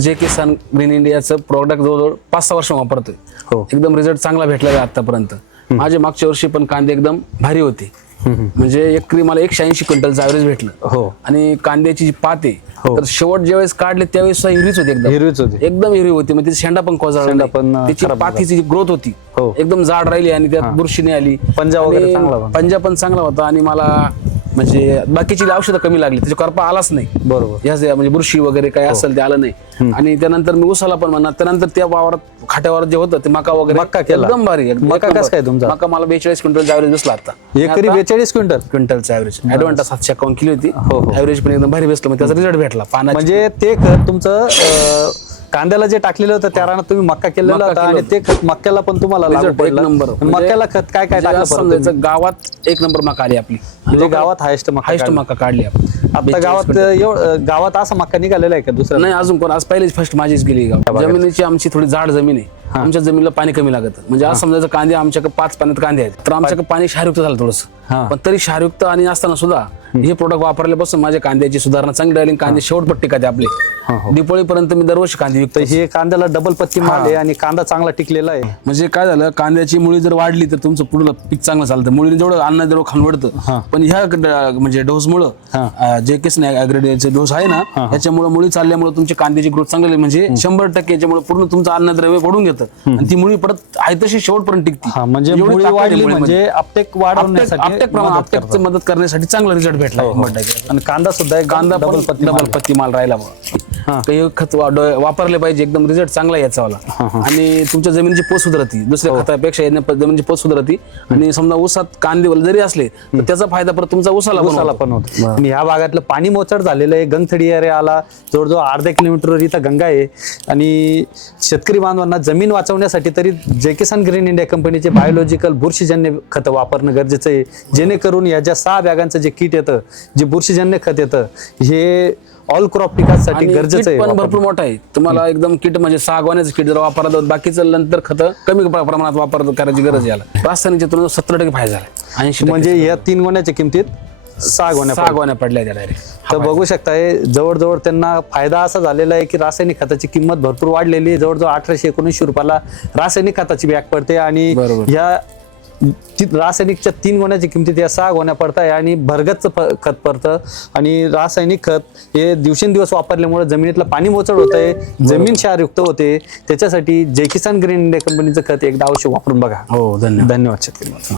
जे किसान ग्रीन इंडियाचं प्रोडक्ट जवळजवळ पाच सहा वर्ष वापरतोय. हो. एकदम रिझल्ट चांगला भेटला आहे आतापर्यंत. माझे मागच्या वर्षी पण कांदे एकदम भारी होते. म्हणजे एकरी मला एकशे ऐंशी क्विंटलचं ॲव्हरेज भेटलं. हो. आणि कांद्याची जी पात आहे हो. तर शेवट ज्यावेळेस काढले त्यावेळेस हिरवीच होती एकदम. हिरवीच होती. एकदम हिरवी होती. म्हणजे शेंडा पण शेंडा नाही. पण, अं, त्याची खराब पातीची जी ग्रोथ होती हो. एकदम जाड राहिली आणि त्यात बुरशी नाही आली. पंजा वगैरे आणि चांगला होता. पंजा पण चांगला होता आणि मला म्हणजे बाकीची औषधं कमी लागली त्याच्या करपा आलाच नाही बरोबर या जे म्हणजे बुरशी वगैरे काय हो. असेल ते आलं नाही आणि त्यानंतर मी उसाला पण म्हणा त्यानंतर त्या वावरात खाट्यावर जे होतं ते मका वगैरे मका केला. एकदम भारी मका. कसं काय तुमचा? मका मला बेचाळीस क्विंटल ॲव्हरेज बसला आता एकरी बेचाळीस क्विंटल क्विंटलचा ॲव्हरेज ॲडव्हान्टा सातशे अकाउंट केली होती हो, हो. ॲव्हरेज पण एकदम भारी बसलं त्याचा रिझल्ट भेटला पानाची म्हणजे ते खत तुमचं कांद्याला जे टाकलेलं होतं त्या रानात तुम्ही मक्का केलेला होता आणि ते खत मक्क्याला पण तुम्हाला लागू Result एक पडलं. नंबर. मक्क्याला खत काय काय टाकलं परत तुम्ही? समजायचं गावात एक नंबर मका आली आपली. म्हणजे गावात हायस्ट मक्का हायस्ट काढला. मका काढली आपण. आता गावात एवढं गावात असा मक्का निघालेला आहे का दुसरा नाही अजून कोण? आज पहिलेच फर्स्ट माझीच गेली गाव जमिनीची आमची थोडी जाड जमीन आहे. आमच्या जमिनीला पाणी कमी लागत. म्हणजे आज समजायचं कांदे आमच्याकडे पाच पाण्यात कांदे आहेत तर आमच्याकडे पाणी क्षारयुक्त झालं थोडस. हा. पण तरी क्षारयुक्त आणि असताना सुद्धा हे प्रोडक्ट वापरल्यापासून माझ्या कांद्याची सुधारणा चांगली राहिली आणि कांदे शेवटपट्टी कांदे आपले. हा. दिपोळीपर्यंत मी दरवर्षी कांदे विकतो. हे कांद्याला डबल पत्ती मारली आणि कांदा चांगला टिकलेला आहे. म्हणजे काय झालं कांद्याची मुळी जर वाढली तर तुमचं पुढलं पीक चांगलं चालतं? मुळी जेवढं अन्न जेवढं खांडवडतं पण ह्या म्हणजे डोस मुळे जे केस अग्रेडियलचे डोस आहे ना याच्यामुळे मुळी चालल्यामुळे तुमची कांद्याची ग्रोथ चांगली आहे. म्हणजे शंभर टक्के याच्यामुळे पूर्ण तुमचं अन्नद्रव्य ओढून घेतं. आणि ती मुळी परत आहे तशी शेवटपर्यंत टिकते. म्हणजे आहे. म्हणजे आपटेक वाढवण्यासाठी आपटेक प्रमाण मदत करण्यासाठी चांगला रिझल्ट भेटला हो, टक्के. आणि कांदा सुद्धा एक कांदा डबल पत्ती डबल पत्ती माल राहिला हा. काही खत वा- डो- वापरले पाहिजे एकदम रिझल्ट चांगला आहे याचा वाला आणि तुमच्या जमिनीची पोत सुधारती दुसऱ्या हो. खतापेक्षा याने प- जमिनीची पोत सुधारती. आणि समजा ऊसात कांदे वगैरे जरी असले तर त्याचा फायदा परत तुमचा ऊसाला पण होतो. पण होत. आणि ह्या भागातलं पाणी मोचड झालेलं आहे गंगथडी एरिया आला जवळजवळ अर्धा किलोमीटरवर इथं गंगा आहे. आणि शेतकरी बांधवांना जमीन वाचवण्यासाठी तरी जय किसान ग्रीन इंडिया कंपनीचे बायोलॉजिकल बुरशीजन्य खतं वापरणं गरजेचं आहे. जेणेकरून या ज्या सहा बॅगांचं जे किट येतं जे बुरशीजन्य खत येतं हे ऑल क्रॉप पिकासाठी गरजेचं आहे पण. भरपूर मोठा आहे. तुम्हाला एकदम किट म्हणजे सहा गोण्याचं किट जर वापरला बाकीचं नंतर खत कमी प्र- प्रमाणात वापर करायची गरज याला. रासायनिकच्या तुलनेत सत्तर टक्के फायदा झाला. ऐंशी म्हणजे या तीन गोण्याच्या किमतीत पडल्या. त्या डायरेक्ट तर बघू शकताय जवळजवळ त्यांना फायदा असा झालेला आहे की रासायनिक खताची किंमत भरपूर वाढलेली आहे. जवळजवळ अठराशे एकोणीसशे रुपयाला रासायनिक खताची बॅग पडते आणि. या रासायनिकच्या तीन गोण्याची किमतीत या सहा गोण्या पडत आहे आणि भरगतचं खत पडतं. आणि रासायनिक खत हे दिवसेंदिवस वापरल्यामुळे जमिनीतलं पाणी मोचड होत आहे जमीन क्षारयुक्त होते. त्याच्यासाठी जय किसान ग्रीन इंडिया कंपनीचं खत एकदा अवश्य वापरून बघा. हो धन्यवाद. धन्यवाद शेतकरी